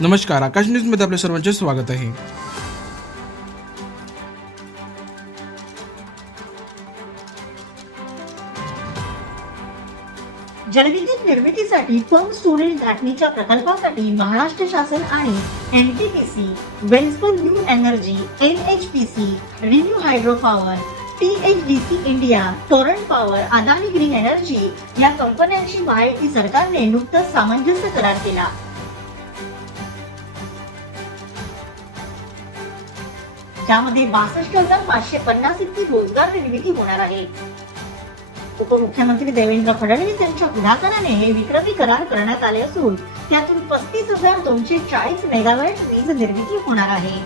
नमस्कार आकाश न्यूजमध्ये आपल्या सर्वांचे स्वागत आहे. जलविद्युत निर्मितीसाठी पंप स्टोरेज घाटणीच्या प्रकल्पासाठी महाराष्ट्र शासन आणि NTPC वेल्सबल new energy N H P C renew hydro power C India Torrent power Adani green energy या कंपन्यांशी महायुती सरकारने नुकताच सामंजस्य करार केला. ज्यामध्ये बासष्ट हजार पाचशे पन्नास इतकी रोजगार निर्मिती होणार आहे. उपमुख्यमंत्री देवेंद्र फडणवीस यांच्या पुढाकाराने हे विक्रमी करार करण्यात आले असून त्यातून पस्तीस हजार दोनशे चाळीस मेगावॅट वीज निर्मिती होणार आहे.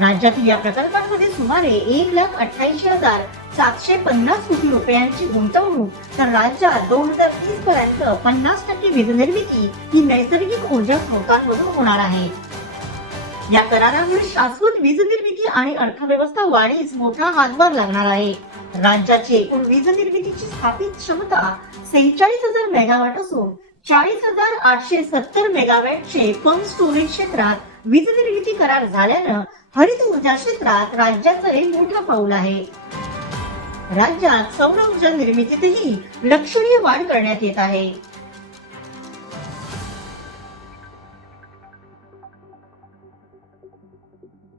राज्यातील या प्रकल्पांमध्ये सुमारे एक लाख अठ्ठ्याऐंशी हजार सातशे पन्नास कोटी रुपयांची गुंतवणूक तर राज्यात दोन हजार तीस पर्यंत पन्नास टक्के वीज निर्मिती ही नैसर्गिक ऊर्जा स्रोतांमधून होणार आहे. या करारामुळे शाश्वत वीज निर्मिती आणि अर्थव्यवस्था वाढीस मोठा हातभार लागणार आहे. राज्याची एकूण वीज निर्मितीची स्थापित क्षमता सेहेचाळीस हजार मेगावॅट असून चाळीस हजार आठशे सत्तर मेगावॅटचे पंप स्टोरेज क्षेत्रात वीज निर्मिती करार झाल्यानं हरित ऊर्जा क्षेत्रात राज्याचं हे मोठं पाऊल आहे. राज्यात सौर ऊर्जा निर्मितीतही लक्षणीय वाढ करण्यात येत आहे.